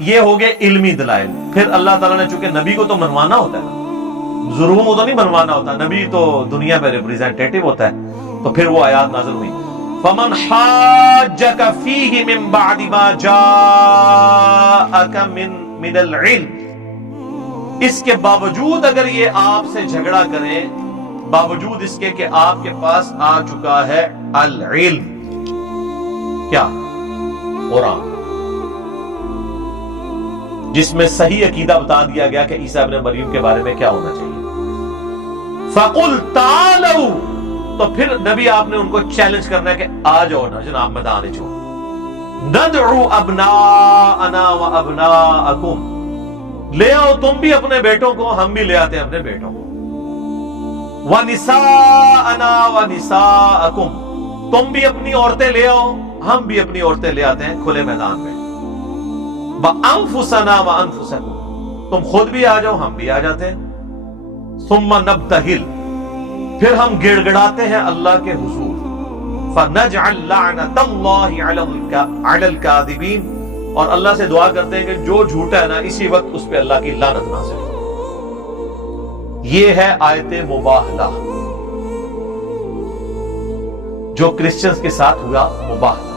یہ ہو گئے علمی دلائل. پھر اللہ تعالیٰ نے چونکہ نبی کو تو منوانا ہوتا ہے نا, ضرور وہ تو نہیں منوانا ہوتا, نبی تو دنیا میں ریپریزنٹیٹو ہوتا ہے, تو پھر وہ آیات نازل ہوئی. فَمَنْ حَاجَّكَ فِيهِ مِنْ بَعْدِ مَا جَاءَكَ مِنَ الْعِلْمِ, اس کے باوجود اگر یہ آپ سے جھگڑا کریں, باوجود اس کے کہ آپ کے پاس آ چکا ہے العلم, کیا؟ قرآن, جس میں صحیح عقیدہ بتا دیا گیا کہ عیسیٰ ابن مریم کے بارے میں کیا ہونا چاہیے. فَقُلْ تَعَالَوْا, تو پھر نبی آپ نے ان کو چیلنج کرنا ہے کہ آ جاؤ نا جناب میدان چھو. نَدْعُوا أَبْنَاءَنَا وَأَبْنَاءَكُمْ, لے آؤ تم بھی اپنے بیٹوں کو, ہم بھی لے آتے ہیں اپنے بیٹوں کو. وَنِسَاءَنَا وَنِسَاءَكُمْ, تم بھی اپنی عورتیں لے آؤ, ہم بھی اپنی عورتیں لے آتے ہیں کھلے میدان میں. وَأَنفُسَنَا وَأَنفُسَكُمْ, تم خود بھی آ جاؤ, ہم بھی آ جاتے ہیں. ثُمَّ نَبْتَهِلْ, پھر ہم گڑ گڑاتے ہیں اللہ کے حضور. فَنَجْعَلْ لَعْنَةَ اللَّهِ عَلَى الْكَاذِبِينَ, اور اللہ سے دعا کرتے ہیں کہ جو جھوٹا ہے نا اسی وقت اس پہ اللہ کی لعنت نازل ہو. یہ ہے آیت مباہلہ, جو کرسچنز کے ساتھ ہوا مباہلہ.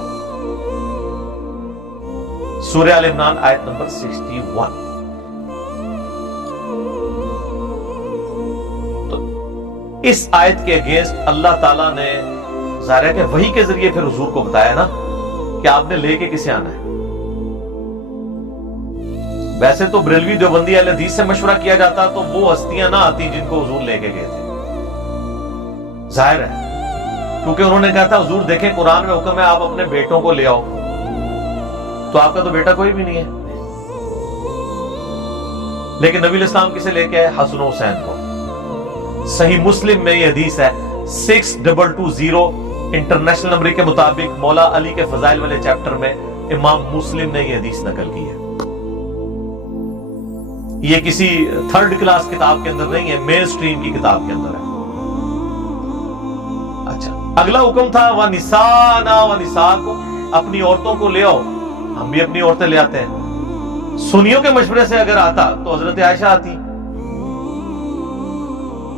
سورہ آل عمران آیت نمبر 61. تو اس آیت کے اگینسٹ اللہ تعالیٰ نے ظاہر ہے کہ وحی کے ذریعے پھر حضور کو بتایا نا کہ آپ نے لے کے کسے آنا ہے. ویسے تو بریلوی دیوبندی اہل حدیث سے مشورہ کیا جاتا تو وہ ہستیاں نہ آتی جن کو حضور لے کے گئے تھے, ظاہر ہے, کیونکہ انہوں نے کہا تھا حضور دیکھیں قرآن میں حکم ہے آپ اپنے بیٹوں کو لے آؤ, تو آپ کا تو بیٹا کوئی بھی نہیں ہے. لیکن نبی الاسلام کسے لے کے آئے؟ حسن و حسین کو. صحیح مسلم میں یہ حدیث ہے 6220 انٹرنیشنل نمبر کے مطابق, مولا علی کے فضائل والے چیپٹر میں امام مسلم نے یہ حدیث نقل کی ہے. یہ کسی تھرڈ کلاس کتاب کے اندر نہیں ہے, مین سٹریم کی کتاب کے اندر ہے. اچھا, اگلا حکم تھا وَنِسَانَا وَنِسَاكُمْ, اپنی عورتوں کو لے آؤ, ہم بھی اپنی عورتیں لے آتے ہیں. سنیوں کے مشورے سے اگر آتا تو حضرت عائشہ آتی,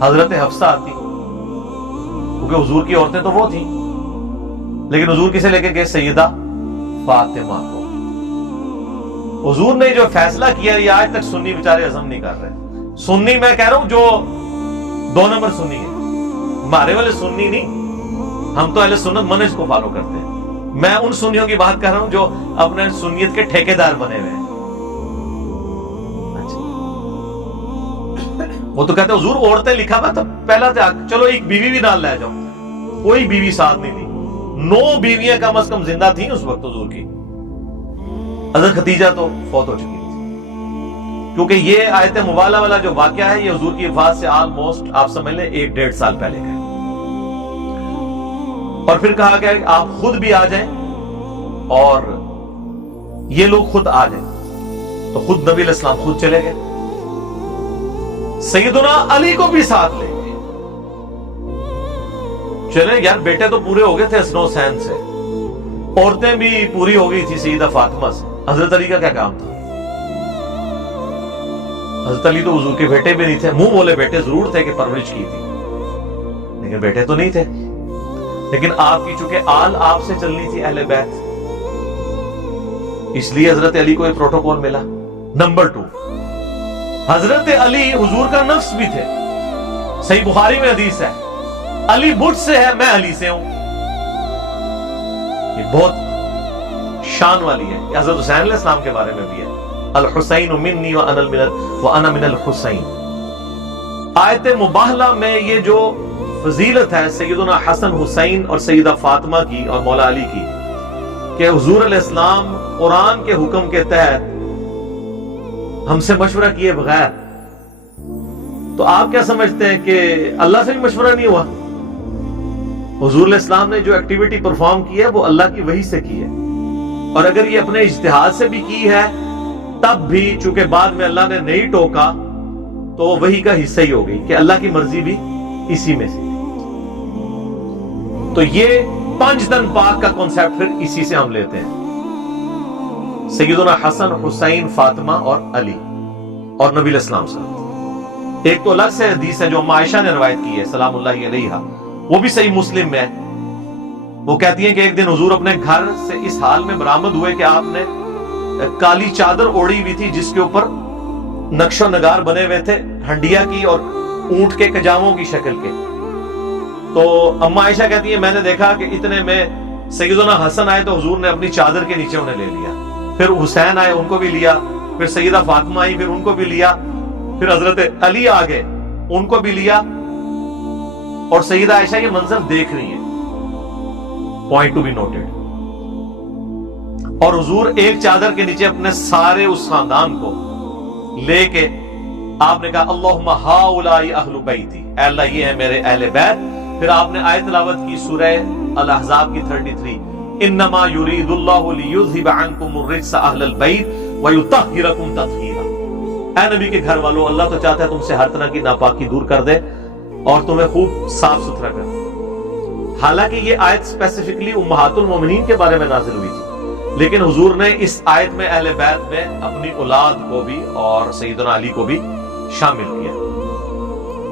حضرت حفصہ آتی, کیونکہ حضور کی عورتیں تو وہ تھیں. لیکن حضور کسے لے کے گئے؟ سیدہ فاطمہ کو. حضور نے جو فیصلہ کیا یہ آج تک سنی بیچارے ہضم نہیں کر رہے. سنی میں کہہ رہا ہوں جو 2 نمبر سنی ہے, ہمارے والے سنی نہیں, ہم تو اہل سنت منہج کو فالو کرتے ہیں. میں ان سنیوں کی بات کر رہا ہوں جو اپنے سنیت کے ٹھیکیدار بنے ہوئے ہیں. وہ تو کہتے ہیں حضور عورتیں لکھا ہوا تھا پہلا تھا, چلو ایک بیوی بھی نال لے جاؤ. کوئی بیوی ساتھ نہیں تھی, 9 بیویاں کم از کم زندہ تھیں اس وقت حضور کی. حضرت خدیجہ تو فوت ہو چکی تھی, کیونکہ یہ آیت مبالغہ والا جو واقعہ ہے یہ حضور کی وفات سے آلموسٹ آپ سمجھ لیں 1-1.5 سال پہلے کا ہے. اور پھر کہا گیا کہ آپ خود بھی آ جائیں اور یہ لوگ خود آ جائیں, تو خود نبی علیہ السلام خود چلے گئے. سیدنا علی کو بھی ساتھ لے گئے. چلے یار, بیٹے تو پورے ہو گئے تھے حسن و حسین سے, عورتیں بھی پوری ہو گئی تھی سیدہ فاطمہ سے. حضرت علی کا کیا کام تھا؟ حضرت علی تو حضور کے بیٹے بھی نہیں تھے, منہ بولے بیٹے ضرور تھے کہ پرورش کی تھی, لیکن بیٹے تو نہیں تھے. لیکن آپ کی چونکہ آل آپ سے چلنی تھی اہل بیت, اس لیے حضرت علی کو یہ پروٹوکول ملا. نمبر 2, حضرت علی حضور کا نفس بھی تھے. صحیح بخاری میں حدیث ہے, علی مجھ سے ہے, میں علی سے ہوں. یہ بہت شان والی ہے. یہ حضرت حسین علیہ السلام کے بارے میں بھی ہے, الحسین منی وانا من الحسین. آیت مباہلہ میں یہ جو فضیلت ہے سیدنا حسن حسین اور سیدہ فاطمہ کی اور مولا علی کی, کہ حضور علیہ السلام قرآن کے حکم کے تحت ہم سے مشورہ کیے بغیر, تو آپ کیا سمجھتے ہیں کہ اللہ سے بھی مشورہ نہیں ہوا؟ حضور علیہ السلام نے جو ایکٹیویٹی پرفارم کی ہے وہ اللہ کی وحی سے کی ہے, اور اگر یہ اپنے اجتہاد سے بھی کی ہے تب بھی چونکہ بعد میں اللہ نے نہیں ٹوکا تو وہ وحی کا حصہ ہی ہو گئی کہ اللہ کی مرضی بھی اسی میں سے. تو یہ 5 دن پاک کا کنسیپٹ پھر اسی سے ہم لیتے ہیں. سیدنا حسن، حسین، فاطمہ اور علی اور نبی علیہ السلام صلی اللہ علیہ وسلم۔ ایک تو الگ سے حدیث ہے جو اما عائشہ نے روایت کی ہے سلام اللہ علیہا، وہ بھی صحیح مسلم میں ہے۔ وہ کہتی ہیں کہ ایک دن حضور اپنے گھر سے اس حال میں برآمد ہوئے کہ آپ نے کالی چادر اوڑھی ہوئی تھی جس کے اوپر نقش و نگار بنے ہوئے تھے ہنڈیا کی اور اونٹ کے کجاووں کی شکل کے۔ تو اما عائشہ کہتی ہیں میں نے دیکھا کہ اتنے میں سیدنا حسن آئے تو حضور نے اپنی چادر کے نیچے انہیں لے لیا، پھر حسین آئے ان کو بھی لیا، پھر سیدہ فاطمہ آئی پھر ان کو بھی لیا، پھر حضرت علی آ گئے ان کو بھی لیا، اور سیدہ عائشہ یہ منظر دیکھ رہی ہیں، پوائنٹ ٹو بی نوٹڈ۔ اور حضور ایک چادر کے نیچے اپنے سارے اس خاندان کو لے کے آپ نے کہا اللہم ہاؤلاء اہل بیتی، اے اللہ یہ ہے میرے اہل بیت۔ پھر آپ نے آیت تلاوت کی سورہ الاحزاب کی 33، انما یرید اللہ لیذھب عنکم الرجس اہل البیت ویطہرکم تطہیرا۔ اے نبی کے گھر والوں، اللہ تو چاہتا ہے تم سے ہر طرح کی ناپاکی دور کر دے اور تمہیں خوب صاف ستھرا کر دے۔ حالانکہ یہ آیت اسپیسیفکلی امہات المومنین کے بارے میں نازل ہوئی تھی، لیکن حضور نے اس آیت میں اہل بیت میں اپنی اولاد کو بھی اور سیدنا علی کو بھی شامل کیا۔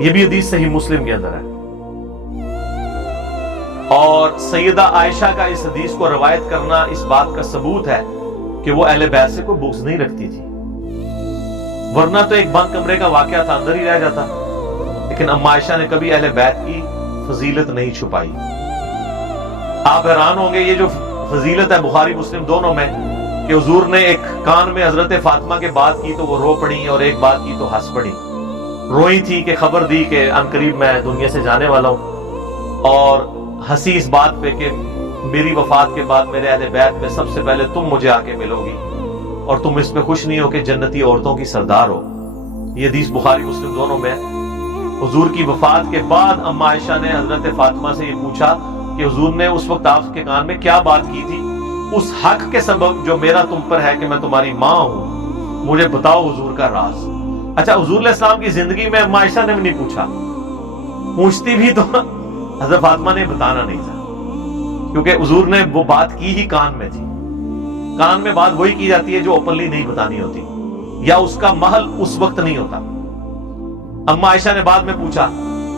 یہ بھی حدیث صحیح مسلم کے اندر ہے۔ اور سیدہ عائشہ کا اس حدیث کو روایت کرنا اس بات کا ثبوت ہے کہ وہ اہل بیت سے کوئی بغض نہیں رکھتی تھی، ورنہ تو ایک بند کمرے کا واقعہ تھا، اندر ہی رہ جاتا۔ لیکن اما عائشہ نے کبھی اہل بیت کی فضیلت نہیں چھپائی۔ آپ حیران ہوں گے یہ جو فضیلت ہے بخاری مسلم دونوں میں کہ حضور نے ایک کان میں حضرت فاطمہ کے بات کی تو وہ رو پڑی اور ایک بات کی تو ہنس پڑی۔ روئی تھی کہ خبر دی کہ ان قریب میں دنیا سے جانے والا ہوں، اور ہنسی اس بات پہ کہ میری وفات کے بعد میرے اہل بیت میں سب سے پہلے تم مجھے آ کے ملو گی اور تم اس پہ خوش نہیں ہو کہ جنتی عورتوں کی سردار ہو۔ یہ حدیث بخاری مسلم دونوں میں ہے۔ حضور کی وفات کے بعد اما عائشہ نے حضرت فاطمہ سے یہ پوچھا کہ حضور نے اس وقت آپ کے کان میں کیا بات کی تھی، اس حق کے سبب جو میرا تم پر ہے کہ میں تمہاری ماں ہوں، مجھے بتاؤ حضور کا راز۔ اچھا، حضور علیہ السلام کی زندگی میں اما عائشہ نے بھی نہیں پوچھا، پوچھتی بھی تو حضرت فاطمہ نے بتانا نہیں تھا، کیونکہ حضور نے وہ بات کی ہی کان میں تھی۔ کان میں بات وہی کی جاتی ہے جو اوپنلی نہیں بتانی ہوتی یا اس کا محل اس وقت نہیں ہوتا۔ اما عائشہ نے بعد میں پوچھا،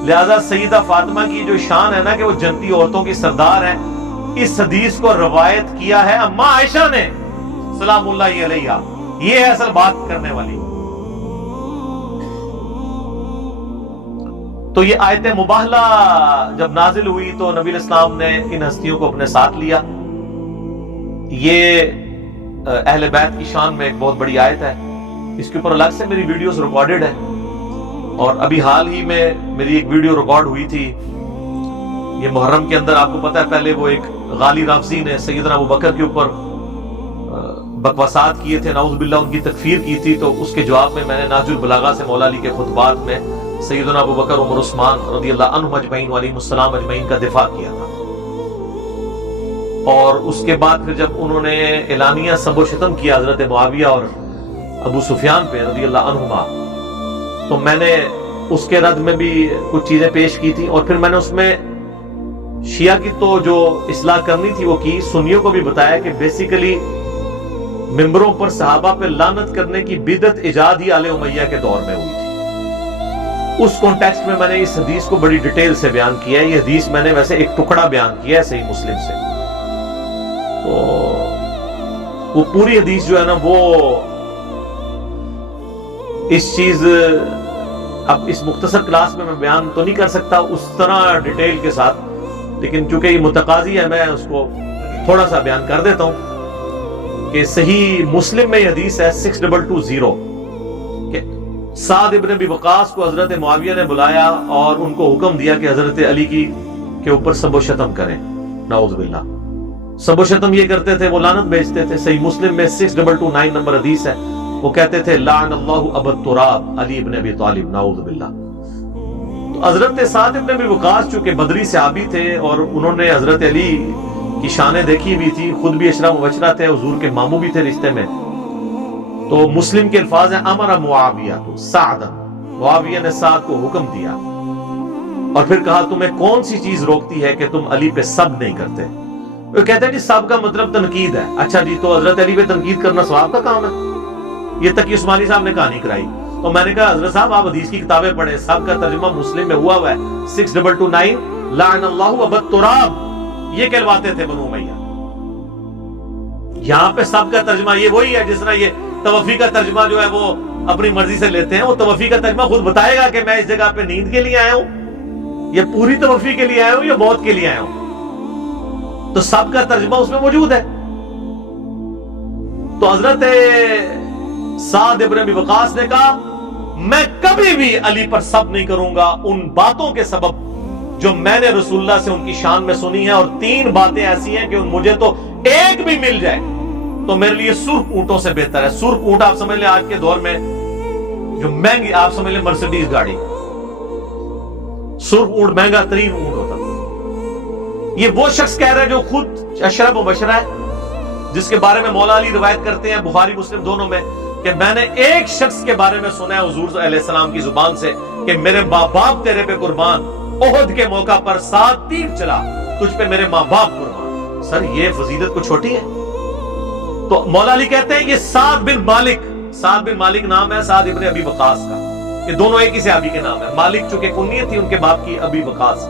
لہذا سیدہ فاطمہ کی جو شان ہے نا کہ وہ جنتی عورتوں کی سردار ہے، اس حدیث کو روایت کیا ہے اما عائشہ نے سلام اللہ علیہا۔ یہ ہے اصل بات کرنے والی۔ تو یہ آیت مباہلہ جب نازل ہوئی تو نبی علیہ السلام نے ان ہستیوں کو اپنے ساتھ لیا۔ یہ اہل بیت کی شان میں ایک بہت بڑی آیت ہے، اس کے اوپر الگ سے میری ویڈیوز ریکارڈڈ ہے، اور ابھی حال ہی میں میری ایک ویڈیو ریکارڈ ہوئی تھی یہ محرم کے اندر۔ آپ کو پتا ہے پہلے وہ ایک غالی رافضی نے سیدنا ابوبکر کے اوپر بکواسات کیے تھے، نعوذ باللہ ان کی تکفیر کی تھی، تو اس کے جواب میں میں نے نہج البلاغہ سے مولا علی کے خطبات میں سیدنا ابوبکر عمر عثمان رضی اللہ عنہم اجمعین وعلیہم السلام اجمعین کا دفاع کیا تھا۔ اور اس کے بعد پھر جب انہوں نے اعلانیہ سب و شتم کیا حضرت معاویہ اور ابو سفیان پہ رضی اللہ عنہما، تو میں نے اس کے رد میں بھی کچھ چیزیں پیش کی تھی، اور پھر میں نے اس میں شیعہ کی تو جو اصلاح کرنی تھی وہ کی، سنیوں کو بھی بتایا کہ بیسیکلی ممبروں پر صحابہ پہ لعنت کرنے کی بدعت ایجاد ہی آل امیہ کے دور میں ہوئی تھی۔ اس کانٹیکسٹ میں نے اس حدیث کو بڑی ڈیٹیل سے بیان کیا ہے۔ یہ حدیث میں نے ویسے ایک ٹکڑا بیان کیا ہے صحیح مسلم سے، تو وہ پوری حدیث جو ہے نا وہ اس چیز اب اس مختصر کلاس میں بیان تو نہیں کر سکتا اس طرح ڈیٹیل کے ساتھ، لیکن چونکہ یہ متقاضی ہے میں اس کو تھوڑا سا بیان کر دیتا ہوں کہ صحیح مسلم میں یہ حدیث ہے 6220 کہ سعد ابن ابی وقاص کو حضرت معاویہ نے بلایا اور ان کو حکم دیا کہ حضرت علی کے اوپر سب و شتم کریں، نعوذ باللہ۔ سب و شتم یہ کرتے تھے، وہ لعنت بھیجتے تھے۔ صحیح مسلم میں 6229 نمبر حدیث ہے، وہ کہتے تھے لعن اللہ ابا التراب علی ابن ابی طالب، نعوذ باللہ۔ تو حضرت سعد ابن ابی وقاص چونکہ بدری صحابی تھے اور انہوں نے حضرت علی کی شانیں دیکھی ہوئی تھی، خود بھی اشرا مبشرہ تھے، حضور کے ماموں بھی تھے رشتے میں، تو مسلم کے الفاظ ہیں امر معاویہ تو سعدا، معاویہ نے سعد کو حکم دیا اور پھر کہا تمہیں کون سی چیز روکتی ہے کہ تم علی پہ سب نہیں کرتے؟ وہ کہتے ہیں جی سب کا مطلب تنقید ہے. اچھا جی تو حضرت علی پہ تنقید کرنا ثواب کا کام ہے؟ یہ تقی عثمانی صاحب نے کہانی کرائی. تو میں نے کہا حضرت صاحب آپ حدیث کی کتابیں پڑھیں, سب کا ترجمہ مسلم میں ہوا ہے 6229 لعن اللہ ابا التراب, یہ کہلواتے تھے بنو امیہ. یہاں پہ سب کا ترجمہ یہ وہی ہے جس طرح یہ توفی کا ترجمہ جو ہے وہ اپنی مرضی سے لیتے ہیں. وہ توفی کا ترجمہ خود بتائے گا کہ میں اس جگہ پہ نیند کے لیے آیا ہوں, یہ پوری توفی کے لیے آیا ہوں, یا موت کے لیے آیا ہوں. تو سب کا ترجمہ اس میں موجود ہے. تو حضرت سعد ابن ابی وقاص نے کہا میں کبھی بھی علی پر سب نہیں کروں گا ان باتوں کے سبب جو میں نے رسول اللہ سے ان کی شان میں سنی ہے, اور 3 باتیں ایسی ہیں کہ مجھے تو ایک بھی مل جائے تو میرے لیے سرخ اونٹوں سے بہتر ہے. سرخ اونٹ آپ سمجھ لیں آج کے دور میں جو مہنگی, آپ سمجھ لیں مرسیڈیز گاڑی, سرخ اونٹ مہنگا ترین اونٹ ہوتا تھا. یہ وہ شخص کہہ رہا ہے جو خود اشرف و بشرا ہے, جس کے بارے میں مولا علی روایت کرتے ہیں بخاری مسلم دونوں میں کہ میں نے ایک شخص کے بارے میں سنا ہے حضور علیہ السلام کی زبان سے کہ میرے ماں باپ تیرے پہ قربان, احد کے موقع پر 7 تیر چلا, تجھ پہ میرے ماں باپ قربان. سر یہ فضیلت کو چھوٹی ہے؟ تو مولا علی کہتے ہیں یہ سعد بن مالک نام ہے سعد ابن ابی وقاص کا, یہ دونوں ایک ہی صحابی کے نام ہے. مالک چونکہ کنیت تھی ان کے باپ کی, ابی وقاص.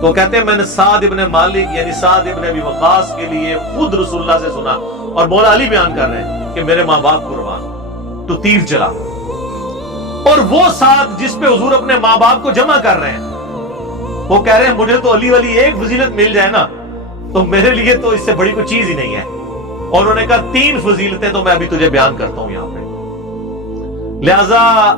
تو کہتے ہیں میں نے سعد ابن مالک یعنی سعد ابن ابی وقاص کے لیے خود رسول اللہ سے سنا, اور مولا علی بیان کر رہے ہیں کہ میرے ماں باپ قربان, تو تیر چلا. اور وہ سعد جس پہ حضور اپنے ماں باپ کو جمع کر رہے ہیں, وہ کہہ رہے ہیں مجھے تو علی والی ایک فضیلت مل جائے نا تو میرے لیے تو اس سے بڑی کوئی چیز ہی نہیں ہے. اور انہوں نے کہا 3 فضیلتیں تو میں ابھی تجھے بیان کرتا ہوں یہاں پہ. لہذا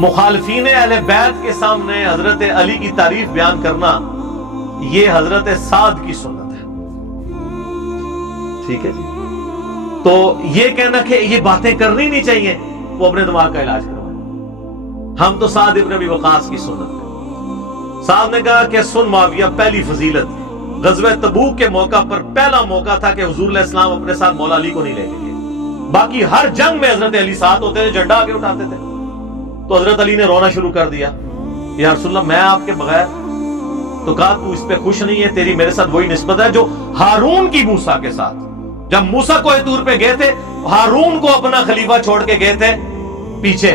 مخالفین اہل بیت کے سامنے حضرت علی کی تعریف بیان کرنا یہ حضرت سعد کی سنت ہے. ٹھیک ہے جی. تو یہ کہنا کہ یہ باتیں کرنی نہیں چاہیے, وہ اپنے دماغ کا علاج کروائیں. ہم تو سعد ابن ابی وقاص کی سنت ہے. صاحب نے کہا کہ سن معاویہ, پہلی فضیلت غزوہ تبوک کے موقع پر پہلا موقع تھا کہ حضور علیہ السلام اپنے ساتھ مولا علی کو نہیں لے کے گئے. باقی ہر جنگ میں حضرت علی ساتھ ہوتے تھے, جھنڈا آگے اٹھاتے تھے. تو حضرت علی نے رونا شروع کر دیا, یا رسول اللہ میں آپ کے بغیر. تو کہا تو اس پہ خوش نہیں ہے, تیری میرے ساتھ وہی نسبت ہے جو ہارون کی موسیٰ کے ساتھ. جب موسیٰ کوہ طور پہ گئے تھے ہارون کو اپنا خلیفہ چھوڑ کے گئے تھے پیچھے,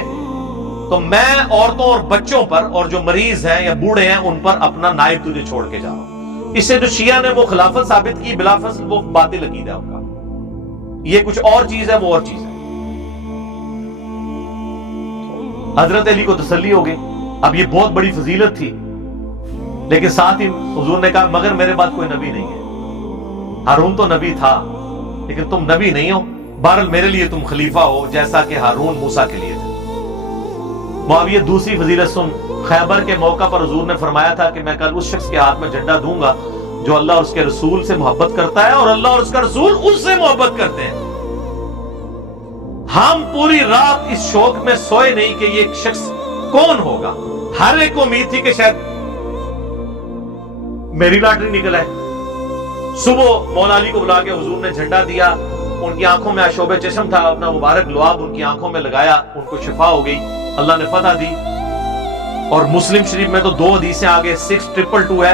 تو میں عورتوں اور بچوں پر اور جو مریض ہیں یا بوڑھے ہیں ان پر اپنا نائب تجھے چھوڑ کے جا رہا ہوں. اس سے جو شیعہ نے وہ خلافت ثابت کی بلا فصل وہ باطل عقیدہ ہے ان کا. یہ کچھ اور چیز ہے, وہ اور چیز ہے. حضرت علی کو تسلی ہو گئی. اب یہ بہت بڑی فضیلت تھی, لیکن ساتھ ہی حضور نے کہا مگر میرے بعد کوئی نبی نہیں ہے. ہارون تو نبی تھا لیکن تم نبی نہیں ہو, بہرحال میرے لیے تم خلیفہ ہو جیسا کہ ہارون موسیٰ کے لیے تھے. معاویہ دوسری فضیلت سن, خیبر کے موقع پر حضور نے فرمایا تھا کہ میں کل اس شخص کے ہاتھ میں جھنڈا دوں گا جو اللہ اور اس کے رسول سے محبت کرتا ہے اور اللہ اور اس کا رسول اس سے محبت کرتے ہیں. ہم پوری رات اس شوق میں سوئے نہیں کہ یہ شخص کون ہوگا. ہر ایک کو امید تھی کہ شاید میری لاٹری نکل ہے. صبح مولا علی کو بلا کے حضور نے جھنڈا دیا, ان کی آنکھوں میں آشوب چشم تھا, اپنا مبارک لعاب ان کی آنکھوں میں لگایا, ان کو شفا ہو گئی, اللہ نے فتح دی. اور مسلم شریف میں تو 2 حدیثیں آگے 6222 ہے.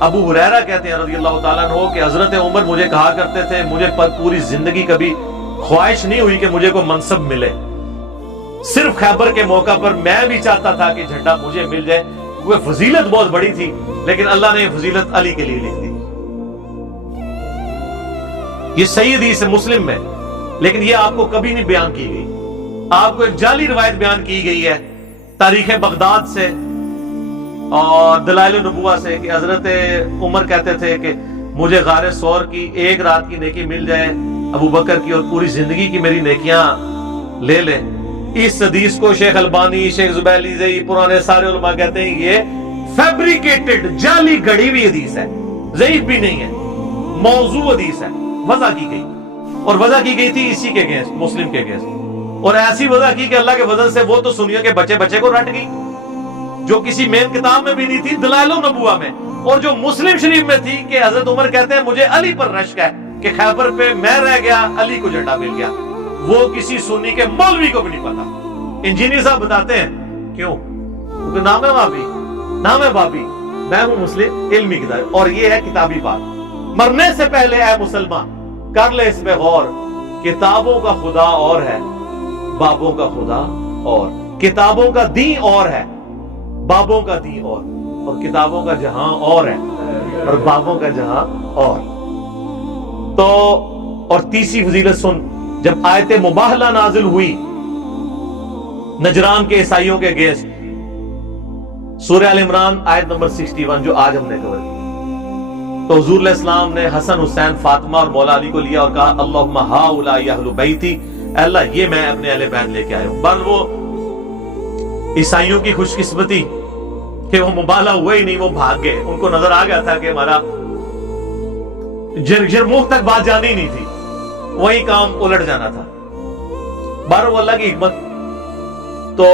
ابو ہریرہ کہتے ہیں رضی اللہ تعالیٰ عنہ کہ حضرت عمر مجھے کہا کرتے تھے مجھے پر پوری زندگی کبھی خواہش نہیں ہوئی کہ مجھے کوئی منصب ملے, صرف خیبر کے موقع پر میں بھی چاہتا تھا کہ جھنڈا مجھے مل جائے. وہ فضیلت بہت بڑی تھی لیکن اللہ نے یہ فضیلت علی کے لیے لکھ دی. یہ صحیح حدیث ہے مسلم میں, لیکن یہ آپ کو کبھی نہیں بیان کی گئی. آپ کو ایک جعلی روایت بیان کی گئی ہے تاریخ بغداد سے اور دلائل النبوہ سے کہ حضرت عمر کہتے تھے کہ مجھے غار ثور کی 1 رات کی نیکی مل جائے, ابو بکر کی اور پوری زندگی کی میری نیکیاں لے لے. اس حدیث کو شیخ البانی, شیخ زبیلی زئی, پرانے سارے علماء کہتے ہیں یہ فیبریکیٹڈ جعلی گھڑی ہوئی حدیث ہے, ضعیف بھی نہیں ہے, موضوع حدیث ہے, وضع کی گئی. اور وضع کی گئی تھی اسی کے اگینسٹ, مسلم کے اگینسٹ, اور ایسی وضع کی کہ اللہ کے فضل سے وہ تو سنیوں کے بچے بچے کو رٹ گئی جو کسی مین کتاب میں بھی نہیں تھی, دلائل النبوہ میں, اور جو مسلم شریف میں تھی کہ حضرت عمر کہتے ہیں مجھے علی پر رشک ہے کہ خیبر پہ میں رہ گیا, علی کو جھنڈا مل گیا. وہ کسی سنی کے مولوی کو بھی نہیں پتا. انجینئر صاحب بتاتے ہیں کیوں, کیونکہ نام ہے بابی, نام ہے بابی, میں ہوں مسلم, علمی کتاب, اور یہ ہے کتابی بات. مرنے سے پہلے اے مسلمان کر لے اس پہ غور، کتابوں کا خدا اور ہے، بابوں کا خدا اور، کتابوں کا دین اور ہے، بابوں کا دین اور کتابوں کا جہاں اور ہے اور بابوں کا جہاں اور۔ تو اور تیسری فضیلت سن، جب آیت مباہلہ نازل ہوئی نجران کے عیسائیوں کے اگینسٹ، سورہ ال عمران آیت نمبر 61 جو آج ہم نے کور کی، تو حضور علیہ السلام نے حسن، حسین، فاطمہ اور مولا علی کو لیا اور کہا اللہم ہؤلاء اہل بیتی، اے اللہ یہ میں اپنے اہل بیت لے کے آیا ہوں۔ بل وہ عیسائیوں کی خوش قسمتی کہ وہ مبالغہ ہوا ہی نہیں، وہ بھاگ گئے، ان کو نظر آ گیا تھا کہ ہمارا جرموک تک بات جانی نہیں تھی، وہی کام الٹ جانا تھا۔ بہرحال وہ اللہ کی حکمت۔ تو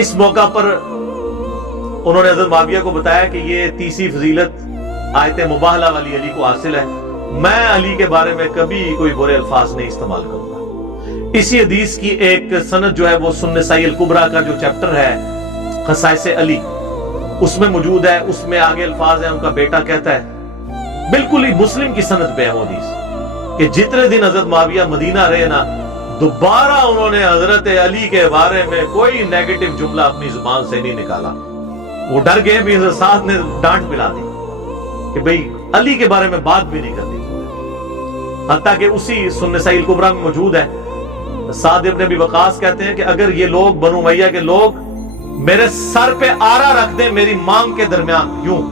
اس موقع پر انہوں نے حضرت معاویہ کو بتایا کہ یہ تیسری فضیلت آیت مباہلہ والی علی کو حاصل ہے، میں علی کے بارے میں کبھی کوئی برے الفاظ نہیں استعمال کروں گا۔ اسی حدیث کی ایک سند جو ہے وہ سنن نسائی الکبریٰ کا جو چیپٹر ہے خصائص علی، اس میں موجود ہے، اس میں آگے الفاظ ہیں، ان کا بیٹا کہتا ہے، بالکل ہی مسلم کی سند پہ ہے وہ حدیث، کہ جتنے دن حضرت معاویہ مدینہ رہے نا، دوبارہ انہوں نے حضرت علی کے بارے میں کوئی نیگیٹو جملہ اپنی زبان سے نہیں نکالا۔ وہ ڈر گئے بھی، حضرت سعد نے ڈانٹ ملا دی کہ بھئی علی کے بارے میں بات بھی نہیں کرنی، حتیٰ کہ اسی سنن نسائی الکبریٰ میں موجود ہے، سعد ابن ابی وقاص کہتے ہیں کہ اگر یہ لوگ بنو امیہ کے لوگ میرے سر پہ آرا رکھ دیں میری مانگ کے درمیان یوں،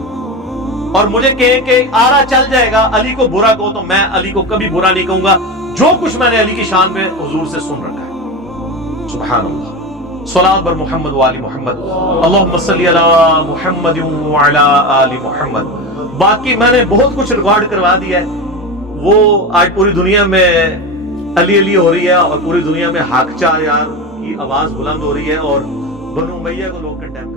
اور مجھے کہیں کہ آرا چل جائے گا، علی کو برا کہو، تو میں علی کو کبھی برا نہیں کہوں گا، جو کچھ میں نے علی کی شان میں حضور سے سن رکھا ہے۔ سبحان اللہ، صلاۃ بر محمد وآل محمد، اللہم صلی علی محمد وعلی آل محمد۔ باقی میں نے بہت کچھ ریکارڈ کروا دیا ہے، وہ آج پوری دنیا میں علی علی ہو رہی ہے، اور پوری دنیا میں حاق چار یار کی آواز بلند ہو رہی ہے، اور بنو امیہ کو لوگ کنڈیم